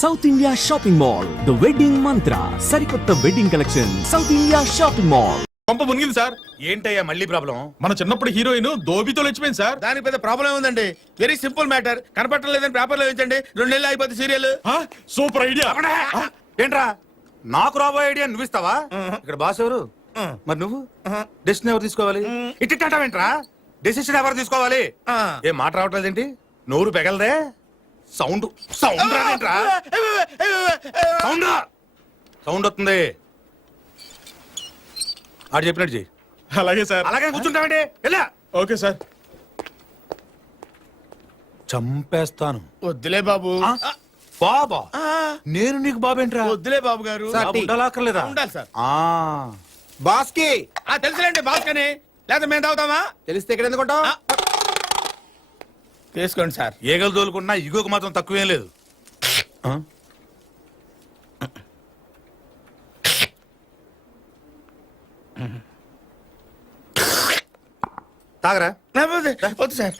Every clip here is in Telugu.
South India shopping mall, the wedding మంత్ర, సరికొత్త wedding collection, south India shopping mall. పంప మునిగింది సార్. ఏంటయ్యా మళ్ళీ ప్రాబ్లం? మన చిన్నప్పుడు హీరోయిన్ దోబితో లేచిపోయింది సార్. దానికి పెద్ద ప్రాబ్లం ఉందండి. Very simple matter. కనపట్టలేదని పేపర్లో వేయించండి, 2 నెలలు అయిపోతుంది సీరియల్. Super idea. ఏంట్రా నాకు రాబోయే ఐడియా నువ్వు ఇస్తావా? ఇక్కడ బాస్ ఎవరు? మరి నువ్వు డెసిషన్ ఎవరు తీసుకోవాలి? ఇట్టింటావేంట్రా? డెసిషన్ ఎవరు తీసుకోవాలి? ఏం మాట రావట్లేదేంటి? నోరు పెగలదే. సౌండ్ సౌండ్ రాదేంట్రా? సౌండ్ సౌండ్ వస్తుంది. ఆడు చెప్పినట్టు చెయ్యి. అలాగే సార్. అలాగే కూర్చుంటామండి. ఎలా? Okay sir. చంపేస్తాను. వద్దులే బాబు. బాబా? నేను నీకు బాబేంట్రా? వద్దులే బాబు గారు. ఉండాలక్కర్లేదా? ఉండాలి సార్. బాస్ కి తెలుసులేండి బాస్ కని. లేదా మేము తాగుతామా? తెలిస్తే ఇక్కడ ఎందుకుంటాం? తీసుకోండి సార్. ఏగలు తోలుకున్నా ఇగోకు మాత్రం తక్కువేం లేదు. తాగరా? వద్దు సార్.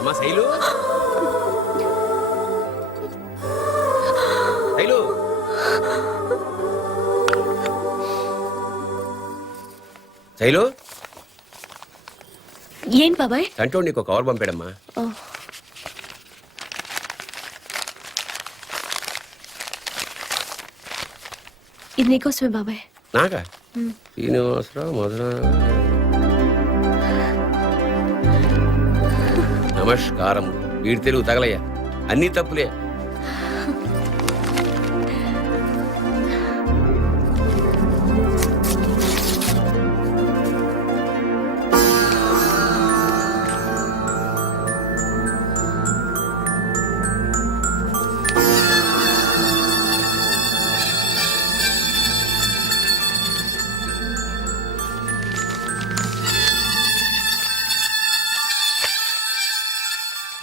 అమ్మా శైలు, శైలు, శైలు, ఏంటి బాబాయ్? కంటోడు నీకు కవర్ పంపాడమ్మా. ఇది నీకోసమే బాబాయ్. నాకా? శ్రీనివాసరావు మధుర. నమస్కారం. వీడి తెలుగు తగలయ్యా, అన్నీ తప్పులే.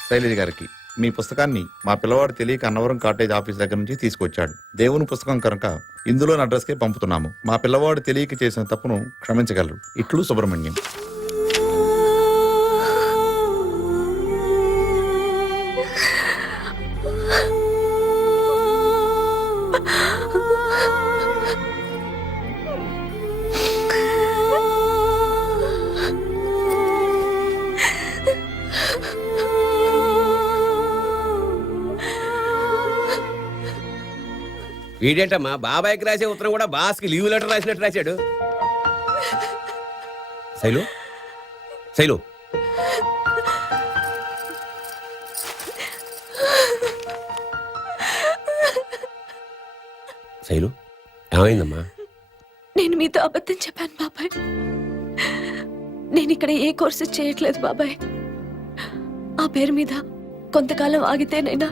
శైలజ గారికి మీ పుస్తకాన్ని మా పిల్లవాడు తెలియక అన్నవరం కాటేజ్ ఆఫీస్ దగ్గర నుంచి తీసుకొచ్చాడు. దేవుని పుస్తకం కనుక ఇందులోని అడ్రస్కే పంపుతున్నాము. మా పిల్లవాడు తెలియక చేసిన తప్పును క్షమించగలరు. ఇట్లు సుబ్రహ్మణ్యం. వీడేంటమ్మా బాబాయ్కి రాసే ఉత్తరం కూడా బాస్కి లీవ్ లెటర్ రాసినట్టు రాశాడు. శైలు, శైలు, శైలు, ఏమైందమ్మా? నేను మీతో అబద్ధం చెప్పాను బాబాయ్. నేను ఇక్కడ ఏ కోర్సు చేయట్లేదు బాబాయ్. ఆ పేరు మీద కొంతకాలం ఆగితేనైనా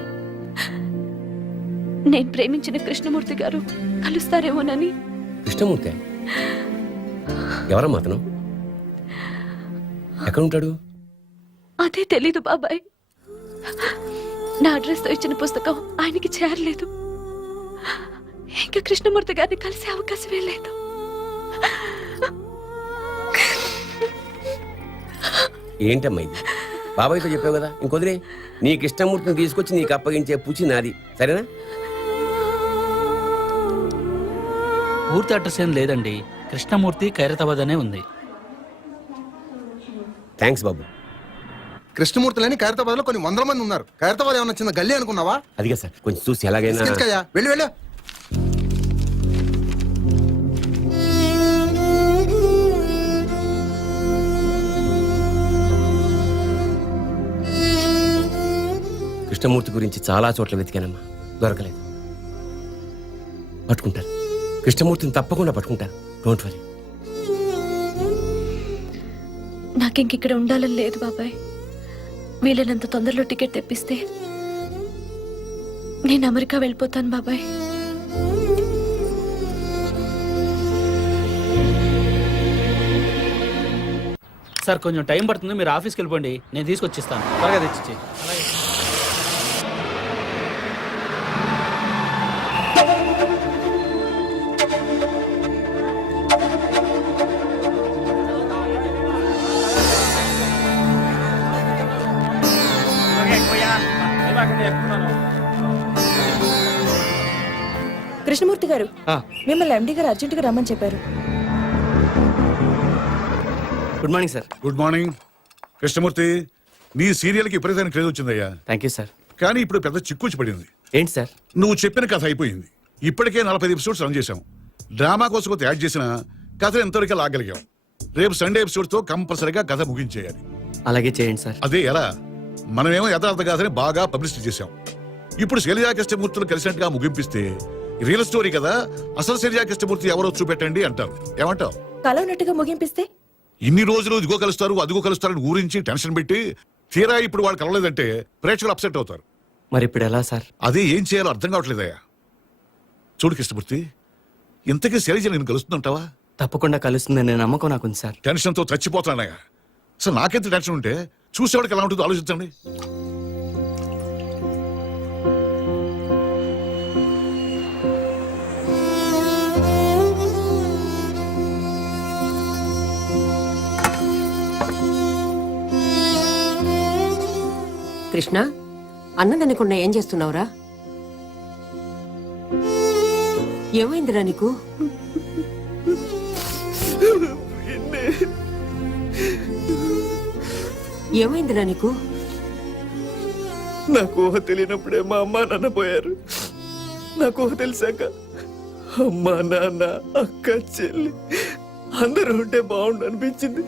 నేను ప్రేమించిన కృష్ణమూర్తి గారు కలుస్తారేమోనని. కృష్ణమూర్తి ఎవరమ్మా? అతను ఎక్కడుంటాడు? అదే తెలీదు బాబాయ్. నా అడ్రస్ తో ఇచ్చిన పుస్తకం ఆయనకి చేరలేదు. ఇంకా కృష్ణమూర్తి గారిని కలిసే అవకాశమే లేదు. ఏంటమ్మా ఇది? బాబాయ్తో చెప్పావు కదా, ఇంకొదిలే. నీ కృష్ణమూర్తిని తీసుకొచ్చి నీకు అప్పగించే పూచి నాది, సరేనా? పూర్తి అడ్రస్ ఏం లేదండి. కృష్ణమూర్తి ఖైరతాబాద్ అనే ఉంది. థ్యాంక్స్ బాబు. కృష్ణమూర్తులని ఖైరతాబాద్ లో కొన్ని 100 మంది ఉన్నారు. ఖైరతాబాద్ ఏమన్నా చిన్న గల్లీ అనుకున్నావా? అదిగా సార్, కొంచెం చూసి ఎలాగైనా. వెళ్ళి వెళ్ళు. కృష్ణమూర్తి గురించి చాలా చోట్ల వెతికానమ్మా, దొరకలేదు. పట్టుకుంటాను, కృష్ణమూర్తిని తప్పకుండా పట్టుకుంటాను. Don't worry. నాకింక ఇక్కడ ఉండాలని లేదు బాబాయ్. వీలైనంత తొందరలో టికెట్ తెప్పిస్తే నేను అమెరికా వెళ్ళిపోతాను బాబాయ్. సార్ కొంచెం టైం పడుతుంది, మీరు ఆఫీస్కి వెళ్ళిపోండి, నేను తీసుకొచ్చిస్తాను. త్వరగా తెచ్చిచ్చి. కృష్ణమూర్తి గారు, మిమ్మల్ని ఎండి గారు అర్జెంట్ గా రమ్మని చెప్పారు. Good morning sir. Good morning Krishnamurthy. నీ సీరియల్ కి విపరీతమైన క్రేజ్ వచ్చిందయ్యా. Thank you sir. కానీ ఇప్పుడు పెద్ద చిక్కుచి పడింది. ఏంటి సార్? నువ్వు చెప్పిన కథ అయిపోయింది. ఇప్పటికే 45 ఎపిసోడ్స్ రన్ చేశాం. డ్రామా కోసం కొంత యాడ్ చేసిన కథ ఎంతవరకు లాగలిగాం. రేపు సండే ఎపిసోడ్ తో కంపల్సరీగా కథ ముగించేయాలి. అలాగే చేయండి సార్. అదే ఎలా? మనమేమో యథార్థ కథని బాగా పబ్లిసిటీ చేశాం. ఇప్పుడు శైలజా కృష్ణమూర్తులు కలిసినట్టుగా ముగింపిస్తే రియల్ స్టోరీ కదా, అసలు శైలజా కృష్ణమూర్తి ఎవరో చూపెట్టండి అంటారు. ఏమంటావు? కలవనట్టుగా ముగింపిస్తే ఇన్ని రోజులు ఇదిగో కలుస్తారు అదిగో కలుస్తారని ఊరించి టెన్షన్ పెట్టి తీరా ఇప్పుడు వాళ్ళు కలవలేదంటే ప్రేక్షకులు అప్సెట్ అవుతారు. మరి ఇప్పుడు ఎలా సార్? అదే ఏం చేయాలో అర్థం కావట్లేదయ్యా. చూడు కృష్ణమూర్తి, ఇంతకీ శైలజ నేను కలుస్తుంటావా? తప్పకుండా కలుస్తుందనే నమ్మకం నాకుంది సార్. టెన్షన్ తో చచ్చిపోతానయ్యా. అసలు నాకెంత టెన్షన్ ఉంటే చూసేవాడికి ఎలా ఉంటుందో ఆలోచించండి. కృష్ణ, అన్నం తినకుండా ఏం చేస్తున్నావురా? ఏమైందిరా నీకు? ఏమైందిరా నీకు? నాకు ఊహ తెలియనప్పుడే మా అమ్మ నాన్న పోయారు. నాకు ఊహ తెలిసాక అమ్మ నాన్న అక్క చెల్లి అందరూ ఉంటే బాగుండు అనిపించింది.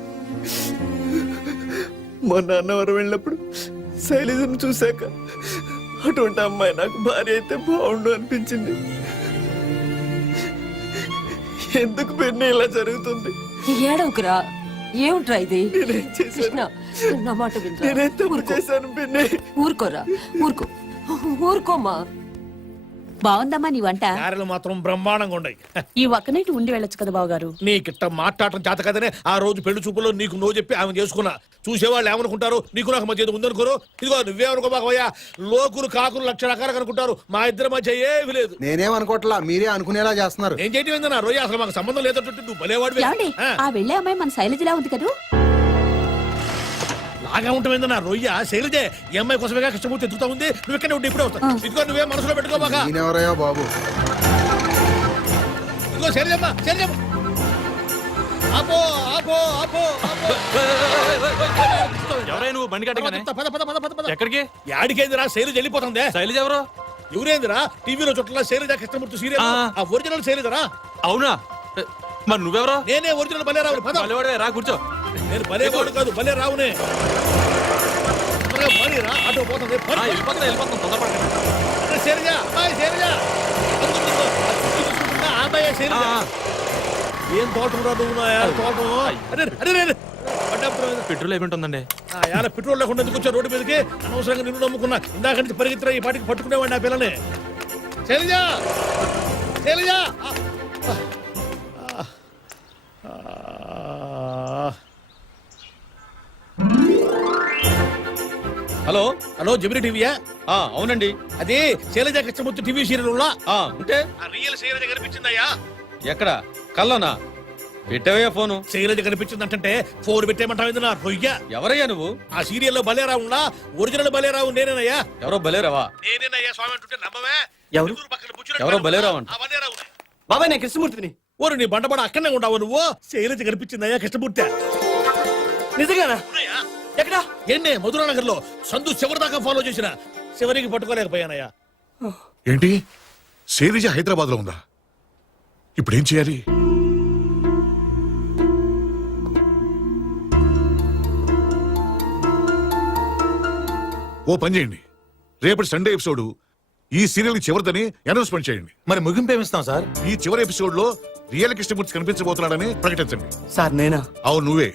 మా నాన్నవారు వెళ్ళినప్పుడు శైలజను చూశాక అటువంటి అమ్మాయి నాకు భార్య అయితే బాగుండు అనిపించింది. ఎందుకు పెన్ను ఇలా జరుగుతుంది? ఏడవకురా. ఏమిట్రా ఇది? నేనేం చేశాను? కృష్ణ, నా మాట వినరా. నేనేం తప్పు చేశాను పెన్నే? ఊరుకోరా, ఊరుకో, ఊరుకోమ్మా. బాగుందమ్మా నీ వంట. గారెలు మాత్రం బ్రహ్మాండంగా ఉన్నాయి. ఈ ఒక్క నైట్ ఉండి వెళ్ళొచ్చు కదా బావగారు. నీకిట్ట మాట్లాడటం చేత కదనే ఆ రోజు పెళ్లి చూపులో నీకు నో చెప్పి ఆమె చేసుకున్నా. చూసేవాళ్ళు ఏమనుకుంటారు, నీకు నాకు మధ్య ఏదో ఉందనుకోరు. ఇదిగో నువ్వేమనుకోబాకయ్యా, లోకులు కాకులు లక్ష రకాలు అనుకుంటారు. మా ఇద్దరి మధ్య ఏమీ లేదు. నేనేమనుకోవట్లా, మీరే అనుకునేలా చేస్తున్నారు. ఏం చేయటం ఏందన్నా రోజు, అసలు మాకు సంబంధం లేదంటే నువ్వు భలేవాడు. ఆ వెళ్ళే అమ్మాయి మన శైలజలా ఉంది కదా. లాగా ఉంటుందా రొయ్య శైలజే ఈ అమ్మాయి కోసమేగా కృష్ణమూర్తి ఎదుగుతా ఉంది. నువ్వు ఇక్కడే ఉంటే ఇప్పుడే వస్తావు. ఇదిగో నువ్వే మనసులో పెట్టుకోబాక. నేనెవరయ్యా బాబు? ఇదిగో శైలజమ్మ, శైలజమ్మ ఆపో ఆపో ఆపో ఆపో. ఎవరైనా నువ్వు బండి కట్టగానే పద పద పద పద పద. ఎక్కడికి? యాడికేందిరా శైలజ వెళ్ళిపోతుంది. శైలజ ఎవరు? ఎవరేందిరా టీవీలో చుట్టలా శైలజ కృష్ణమూర్తి సీరియల్ ఆ ఒరిజినల్ శైలజరా. అవునా? మరి నువ్వెవరో? నేనే ఒరిజినల్ భలే రావు. పద రా కూర్చో. నేను భలే వాడు కాదు, భలే రావునే. రా ఆటో పోతుంది. వెళ్ళిపోతాం తొందరపడకండి. శైలజ, అమ్మాయి శైలజ, అమ్మాయి శైలజ. ఏం తోటం రా నువ్వు? తోటం. పెట్రోల్ అయిపోతుందండి. పెట్రోల్ లేకుండా ఎందుకు వచ్చా రోడ్డు మీదకి? అనవసరంగా నిన్ను నమ్ముకున్నా. ఇందాక నుంచి పరిగెత్తురా, ఈ పాటికి పట్టుకునేవాడిని ఆ పిల్లని. శైలజ, శైలజ. హలో హలో, జమిని టీవీయా? అవునండి. అదే శైలజ కృష్ణమూర్తి టీవీ సీరియల్ ఉంటే రియల్ శైలజ కనిపించిందయ్యా. ఎక్కడ? కల్లోనా? పెట్టావయ్యా ఫోను? శైలజ కనిపించిందంటే ఫోన్ పెట్టేయమంటావు నా రొయ్య. ఎవరయ్యా నువ్వు? ఆ సీరియల్లో బలేరావు ఒరిజినల్ బలేరావు నేనేనయ్యా. ఎవరో బలేరావా? నేనేనయ్యా స్వామి అంటుంటే నమ్మవే? ఎవరు? నలుగురు పక్కన కూర్చుని ఎవరో బలేరావు అంట. ఆ బలేరావునే. బాబాయ్ నేను కృష్ణమూర్తిని. ఓరు నీ బండబడ అక్కడనే ఉండవు నువ్వు. శైలజ కనిపించిందయ్యా కృష్ణమూర్తి. నిజంగానా? ఎక్కడ? ఎన్నే మధురానగర్ లో సందు చివరి దాకా ఫాలో చేసిన చివరికి పట్టుకోలేకపోయానయ్యా. ఏంటి, శైలజ హైదరాబాద్ లో ఉందా? ఇప్పుడు ఏం చేయాలి? ఓ పని చేయండి, రేపటి సండే ఎపిసోడ్ ఈ సీరియల్ చివరిదని అనౌన్స్మెంట్ చేయండి. మరి ముగింపు ఏమిస్తాం సార్? ఈ చివరి ఎపిసోడ్ లో రియల్ కృష్ణమూర్తి కనిపించబోతున్నాడని ప్రకటించండి. సార్ నేనా? అవును నువ్వే.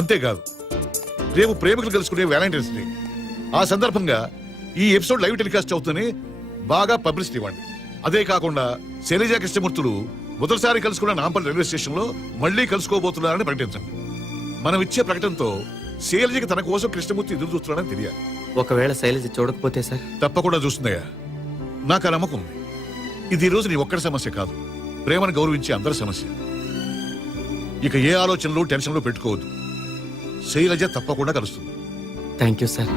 అంతేకాదు రేపు ప్రేమికులు కలుసుకునే వ్యాలంటైన్స్ డే. ఆ సందర్భంగా ఈ ఎపిసోడ్ లైవ్ టెలికాస్ట్ అవుతుందని బాగా పబ్లిసిటీ ఇవ్వండి. అదే కాకుండా శైలజ కృష్ణమూర్తులు మొదటిసారి కలుసుకున్న నాంపల్లి రైల్వే స్టేషన్ లో మళ్ళీ కలుసుకోబోతున్నారని ప్రకటించండి. మనం ఇచ్చే ప్రకటనతో శైలజకి తన కోసం కృష్ణమూర్తి ఎదురు చూస్తున్నాడని తెలియాలి. ఒకవేళ శైలజ చూడకపోతే సార్? తప్పకుండా చూస్తుందయ్యా, నాకు ఆ నమ్మకం ఉంది. ఇది ఈ రోజు నీ ఒక్కడి సమస్య కాదు, ప్రేమను గౌరవించే అందరి సమస్య. ఇక ఏ ఆలోచనలు టెన్షన్లు పెట్టుకోవద్దు. శైలజ తప్పకుండా కలుస్తుంది. Thank you sir.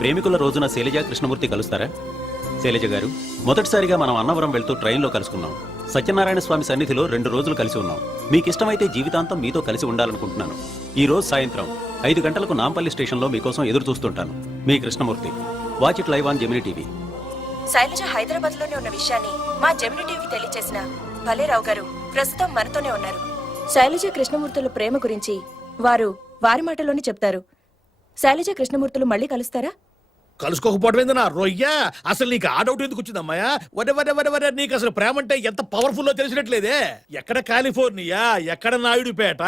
ప్రేమికుల రోజున శైలజ కృష్ణమూర్తి కలుస్తారా? శైలజ గారు, మొదటిసారిగా మనం అన్నవరం వెళ్తూ ట్రైన్లో కలుసుకున్నాం. సత్యనారాయణ స్వామి సన్నిధిలో 2 రోజులు కలిసి ఉన్నాం. మీకు ఇష్టమైతే జీవితాంతం మీతో కలిసి ఉండాలనుకుంటున్నాను. ఈ రోజు సాయంత్రం 5 గంటలకు నాంపల్లి స్టేషన్లో మీకోసం ఎదురు చూస్తుంటాను. మీ Krishnamurthy. Watch it live on Gemini TV. Shailaja Hyderabad లోనే ఉన్న విషయాన్ని మా జెమిని టీవీ తెలియచేసిన భలేరావు గారు ప్రస్తుతం మనతోనే ఉన్నారు. శైలజ కృష్ణమూర్తుల ప్రేమ గురించి వారి మాటలోనే చెప్తారు. శైలజ కృష్ణమూర్తులు మళ్ళీ కలుస్తారా? కలుసుకోకపోవడం నా రొయ్య. అసలు నీకు ఆ డౌట్ ఎందుకు వచ్చిందమ్మాయా? వరే నీకు అసలు ప్రేమ అంటే ఎంత పవర్ఫుల్ లో తెలిసినట్లేదే. ఎక్కడ కాలిఫోర్నియా, ఎక్కడ నాయుడుపేట,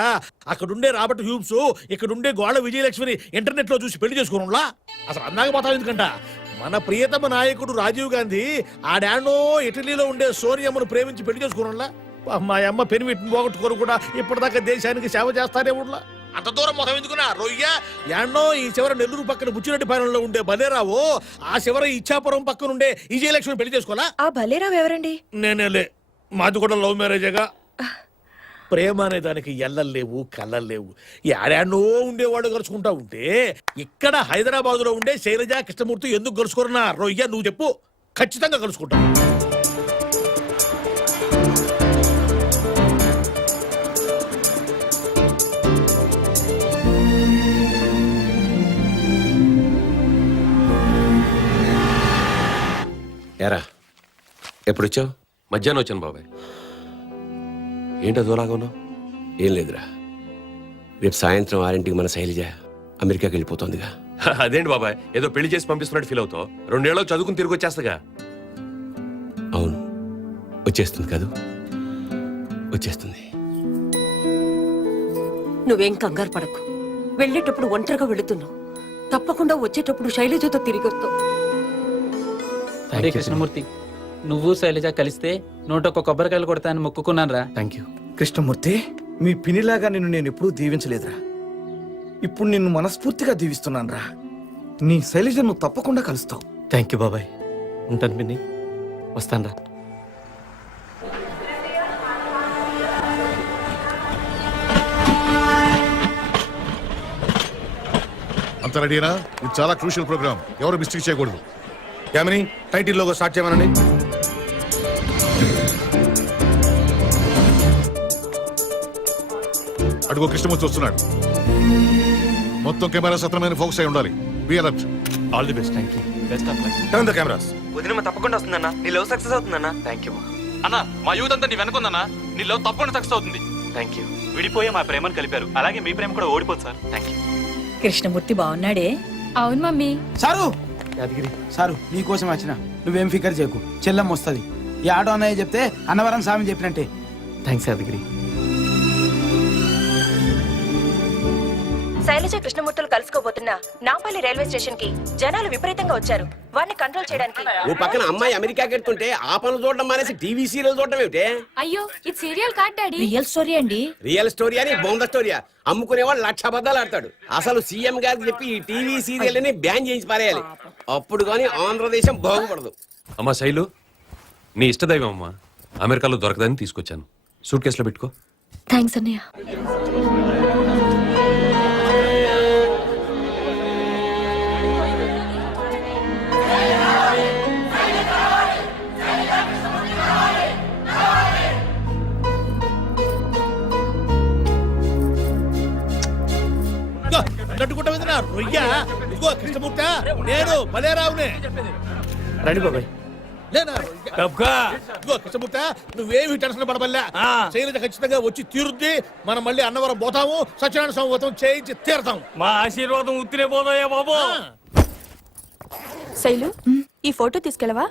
అక్కడుండే రాబర్ట్ హ్యూబ్స్, ఇక్కడుండే గోళ విజయలక్ష్మిని ఇంటర్నెట్ లో చూసి పెళ్లి చేసుకోనులా? అసలు అందాక పోతాం ఎందుకంట. మన ప్రియతమ నాయకుడు రాజీవ్ గాంధీ ఆడానో ఇటలీలో ఉండే సోనియమ్మను ప్రేమించి పెళ్లి చేసుకోనులా? మా అమ్మ పెనిమిటిని పోగొట్టుకోరు కూడా ఇప్పటిదాకా దేశానికి సేవ చేస్తారే ఉన్నా. అంత దూరం మొత్తం ఎందుకున్నా రొయ్య? యాన్నో ఈ చివర నెల్లూరు పక్కన బుచ్చిరెడ్డిపాలెంలో ఉండే భలేరావు, ఆ చివర ఇచ్చాపురం పక్కన ఉండే విజయలక్ష్మి పెళ్లి చేసుకోవాలా? ఆ భలేరావు ఎవరండి? నేనేలే, మాది కూడా లవ్ మ్యారేజేగా. ప్రేమ అనే దానికి ఎల్లలేవు, కళ్ళలేవు. యాడానో ఉండేవాడు కలుసుకుంటా ఉంటే ఇక్కడ హైదరాబాద్ లో ఉండే శైలజ కృష్ణమూర్తి ఎందుకు కలుసుకోరన్నా రొయ్య? నువ్వు చెప్పు. ఖచ్చితంగా కలుసుకుంటా. ఎరా ఎప్పుడు వచ్చావు? మధ్యాహ్నం వచ్చాను బాబాయ్. ఏంటి అదోలాగా ఉన్నావు? ఏం లేదురా, రేపు సాయంత్రం 6ంటికి మన శైలజ అమెరికాకి వెళ్ళిపోతుందిగా. అదేంటి బాబాయ్, ఏదో పెళ్లి చేసి పంపిస్తున్నట్టు ఫీల్ అవుతావు? 2 ఏళ్ళు చదువుకుని తిరిగి వచ్చేస్తాగా. అవును, వచ్చేస్తుంది కాదు, వచ్చేస్తుంది. నువ్వేం కంగారు పడకు. వెళ్ళేటప్పుడు ఒంటరిగా వెళుతున్నావు. తప్పకుండా వచ్చేటప్పుడు శైలజతో తిరిగి వస్తావు. అరే కృష్ణమూర్తి, నువ్వు శైలజ కలిస్తే 101 కొబ్బరికాయలు కొడతానని మొక్కుకున్నాను రా. Thank you. కృష్ణమూర్తి, మీ పినిలాగా నిన్ను నేను ఎప్పుడూ దీవించలేదురా. ఇప్పుడు నిన్ను మనస్ఫూర్తిగా దీవిస్తున్నాను రా. నీ శైలజ నువ్వు తప్పకుండా కలుస్తావు. థ్యాంక్ యూ బాబాయ్. ఉంటాను పిన్ని, వస్తాను రా. అంత రెడీనా? ఇది చాలా క్రూషియల్ ప్రోగ్రామ్, ఎవరు మిస్టేక్ చేయకూడదు. యామిని, టైటిల్ లోగో స్టార్ట్ చేయమనండి. అడుగు కృష్ణమూర్తి వస్తున్నాడు. మొత్తం కెమెరా సత్రమైన ఫోకస్ అయి ఉండాలి. Be alert. All the best. Thank you. Best of luck. Turn the cameras. వదిన తప్పకుండా వస్తుందన్నా. నీ లవ్ సక్సెస్ అవుతుందన్నా. Thank you. అన్న, మా యూత్ అంతా నీ వెనకుందన్నా. నీ లవ్ తప్పకుండా సక్సెస్ అవుతుంది. Thank you. విడిపోయే మా ప్రేమను కలిపారు, అలాగే మీ ప్రేమ కూడా ఓడిపోతుంది సార్. Thank you. కృష్ణమూర్తి బాగున్నాడే? అవును మమ్మీ. సారు యాదగిరి సారు, నీకోసం వచ్చిన. నువ్వేం ఫికర్ చేయకు, చెల్లం వస్తుంది. ఈ ఆటో అన్నయ్య చెప్తే అన్నవరం స్వామి చెప్పినట్టే. థ్యాంక్స్ యాదగిరి. శైలజ కృష్ణమూర్తులు కలుసుకోబోతున్న నాంపల్లి రైల్వే స్టేషన్ కి జనాలు విపరీతంగా వచ్చారు. వారిని కంట్రోల్ చేయడానికి ఓ పక్కన అమ్మాయి అమెరికాకి వెళ్తుంటే ఆ పనులు చూడడం మానేసి టీవీ సీరియల్ చూడడం ఏమిటే? అయ్యో, ఇది సీరియల్ కాదు డాడీ, రియల్ స్టోరీ అండి. రియల్ స్టోరీ అని బొంద స్టోరీయా? అమ్ముకునేవాడు 1,00,000 అబద్ధాలు ఆడతాడు. అసలు సీఎం గారికి చెప్పి ఈ టీవీ సీరియల్ ని బ్యాన్ చేయించి పారేయాలి. అప్పుడు కానీ ఆంధ్రదేశం బాగుపడదు. అమ్మా శైలు, నీ ఇష్టదైవం అమ్మా. అమెరికాలో దొరకదని తీసుకొచ్చాను. సూట్ కేసులో పెట్టుకో. థ్యాంక్స్ అన్నయ్య. నట్టుకుంటా రొయ్య. ఇదిగో కృష్ణమూర్త, నేను భలేరావునే. రండి బాబాయ్. ఇదిగో కృష్ణమూర్త, నువ్వేమి టెన్షన్ పడబల్లా. శైలజ ఖచ్చితంగా వచ్చి తీరుద్ది. మనం మళ్ళీ అన్నవరం పోతాము, సత్యనారాయణ స్వామి వ్రతం చేయించి తీరతాము. మా ఆశీర్వాదం ఉత్తిరే పోదాయా బాబు. శైలు ఈ ఫోటో తీసుకెళ్ళవా?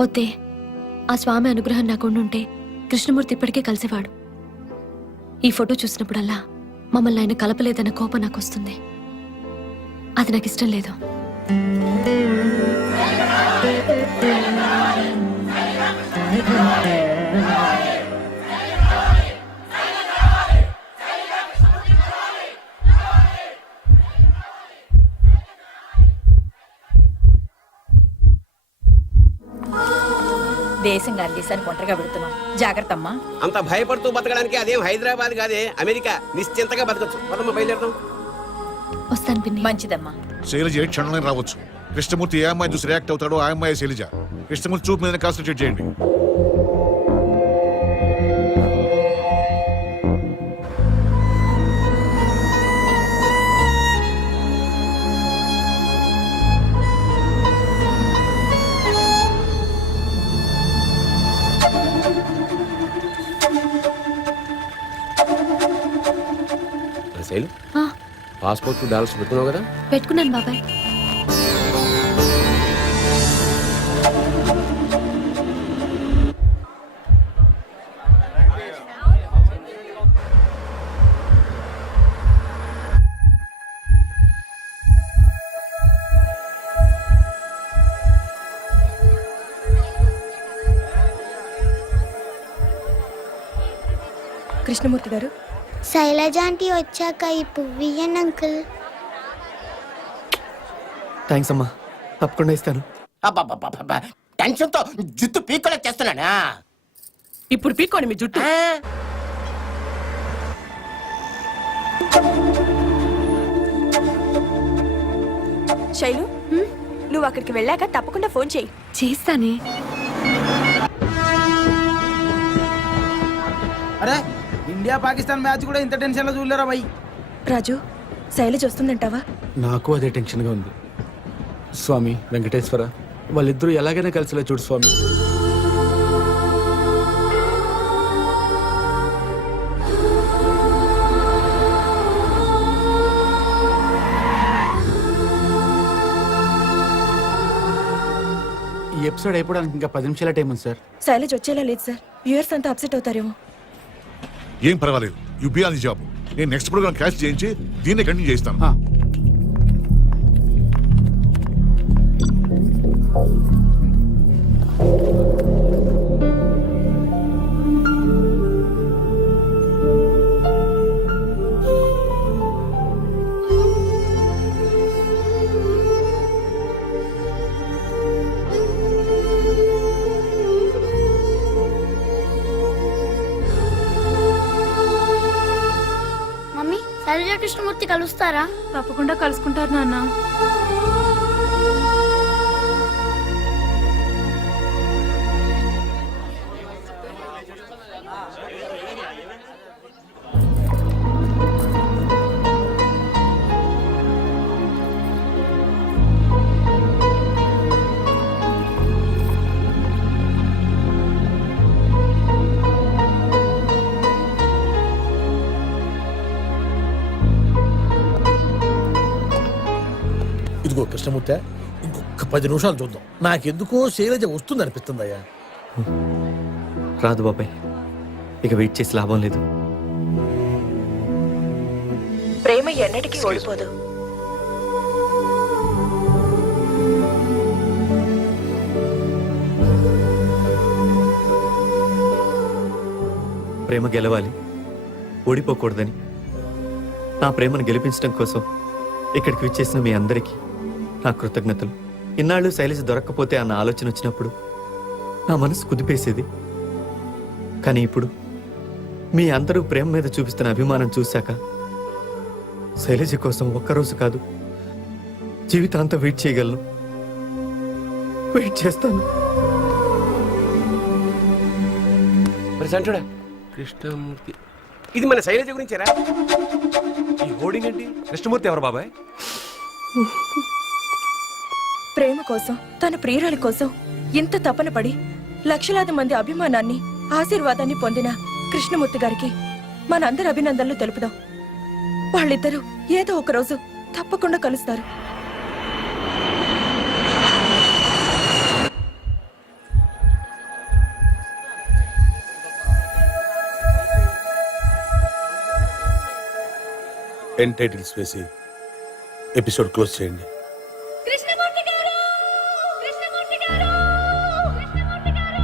వద్దే, ఆ స్వామి అనుగ్రహం నాకుండుంటే కృష్ణమూర్తి ఇప్పటికే కలిసేవాడు. ఈ ఫోటో చూసినప్పుడల్లా మమ్మల్ని ఆయన కలపలేదన్న కోపం నాకు వస్తుంది. అది నాకు ఇష్టం లేదు. దేశం గారి దేశానికి ఒంటరిగా పెడుతున్నాం, జాగ్రత్త అమ్మా. అంత భయపడుతూ బతకడానికి అదేం హైదరాబాద్ కాదే, అమెరికా. నిశ్చింతగా బతకచ్చు. పదమ్మ, బయలుదేరదాం. వస్తాను పిన్ని. మంచిదమ్మా. శైలజ ఏ క్షణంలో రావచ్చు. కృష్ణమూర్తి ఏ అమ్మాయి చూసి రియాక్ట్ అవుతాడో ఆ అమ్మాయి శైలజ. కృష్ణమూర్తి చూపు మీద కాన్సన్ట్రేట్ చేయండి. శైలు, ఆ, పాస్పోర్ట్ డాలర్స్ పెట్టుకున్నావు కదా? పెట్టుకున్నాను బాబాయ్. కృష్ణమూర్తి గారు, శైలజాంటి వచ్చాక ఈ పువ్వియన్ అంకుల్. థ్యాంక్స్ అమ్మా, తప్పకుండా ఇస్తాను. టెన్షన్ తో జుట్టు పీకలు చేస్తున్నానా? ఇప్పుడు పీక్కోండి మీ జుట్టు. శైలు, నువ్వు అక్కడికి వెళ్ళాక తప్పకుండా ఫోన్ చేయి. చేస్తానే. అరే, ఇండియా పాకిస్తాన్ మ్యాచ్ కూడా ఇంత టెన్షన్ లో చూడలేరా భయ్? రాజు, శైలజ వస్తుందంటావా? నాకు అదే టెన్షన్ గా ఉంది. స్వామి వెంకటేశ్వర, వాళ్ళిద్దరూ ఎలాగైనా కలిసిలా చూడు స్వామి. ఈ ఎపిసోడ్ అయిపోవడానికి ఇంకా 10 నిమిషాల టైం ఉంది సార్. శైలజ వచ్చేలా లేదు సార్. వ్యూయర్స్ అంతా అప్సెట్ అవుతారేమో. ఏం పర్వాలేదు, you be on the job. నేను నెక్స్ట్ ప్రోగ్రామ్ క్యాష్ చేయించి దీన్ని కంటిన్యూ చేస్తాను. మమ్మీ, శైలజ కృష్ణమూర్తి కలుస్తారా? తప్పకుండా కలుసుకుంటారు నాన్న. ఇదిగో కృష్ణమూర్తి, ఇంకొక 10 నిమిషాలు చూద్దాం. నాకెందుకో శైలజ వస్తుంది అనిపిస్తుందయ్యా. రాదు బాబాయ్, ఇక వెయిట్ చేసి లాభం లేదు. ప్రేమ ఎన్నటికీ ఓడిపోదు. ప్రేమ గెలవాలి, ఓడిపోకూడదని నా ప్రేమను గెలిపించడం కోసం ఇక్కడికి విచ్చేసిన మీ అందరికీ నా కృతజ్ఞతలు. ఇన్నాళ్ళు శైలజ దొరక్కపోతే అన్న ఆలోచన వచ్చినప్పుడు నా మనసు కుదిపేసేది. కానీ ఇప్పుడు మీ అందరూ ప్రేమ మీద చూపిస్తున్న అభిమానం చూశాక శైలజ కోసం ఒక్కరోజు కాదు, జీవితాంతం వెయిట్ చేయగలను. వెయిట్ చేస్తాను. ప్రశాంతుడా, కృష్ణమూర్తి, ఇది మన శైలజ గురించేరా? ఈ హోర్డింగ్ ఏంటి? కృష్ణమూర్తి ఎవరు బాబాయ్? ప్రేమ కోసం, తన ప్రియురాలి కోసం ఇంత తపన పడి లక్షలాది మంది అభిమానాన్ని, ఆశీర్వాదాన్ని పొందిన కృష్ణమూర్తి గారికి మనందరి అభినందనలు తెలుపుదాం. వాళ్ళిద్దరూ ఏదో ఒక రోజు తప్పకుండా కలుస్తారు. ఎండ్ టైటిల్స్ వేసి ఎపిసోడ్ క్లోజ్ చేయండి. కృష్ణమూర్తి గారు కృష్ణమూర్తి గారు కృష్ణమూర్తి గారు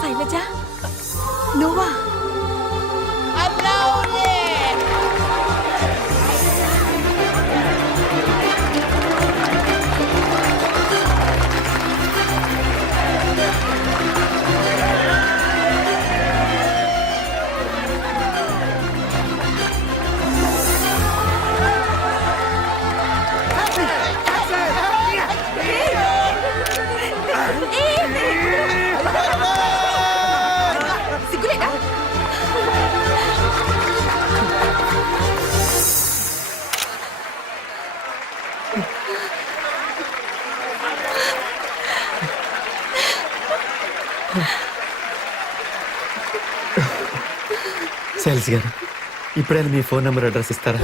శైలజ నువ్వా? సిగ్గులేదా? శైలజ గారు, ఇప్పుడైనా మీ ఫోన్ నెంబర్ అడ్రస్ ఇస్తారా?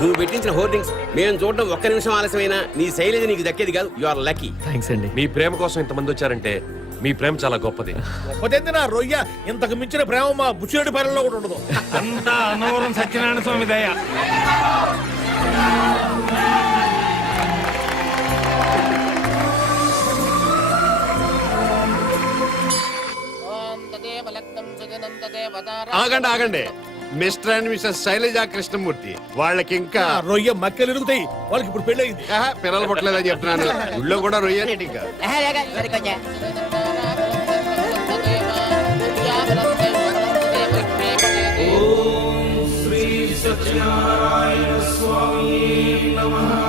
నువ్వు పెట్టించిన హోర్డింగ్స్ మేము చూడడం ఒక్క నిమిషం ఆలస్యమైనా నీ శైలజ నీకు దక్కేది కాదు. You are lucky. థ్యాంక్స్ అండి. మీ ప్రేమ కోసం ఇంతమంది వచ్చారంటే మీ ప్రేమ చాలా గొప్పది. గొప్పదైంది నా రొయ్య. ఇంతకు మించిన ప్రేమ మా బుచ్చిరెడ్డి పాలనలో కూడా ఉండదు. అంతా అన్నవరం సత్యనారాయణ స్వామి దయ. ఆగండి ఆగండి. Mr and Mrs Shailaja Krishnamurthy వాళ్ళకి ఇంకా రొయ్య మక్కలు ఎరుగుతాయి. వాళ్ళకి ఇప్పుడు పెళ్ళయింది. పిల్లలు పుట్టలేదని చెప్తున్నాను. ఊళ్ళో కూడా రొయ్య ఇంకా శ్రీ సత్యనారాయణ స్వామి నమః.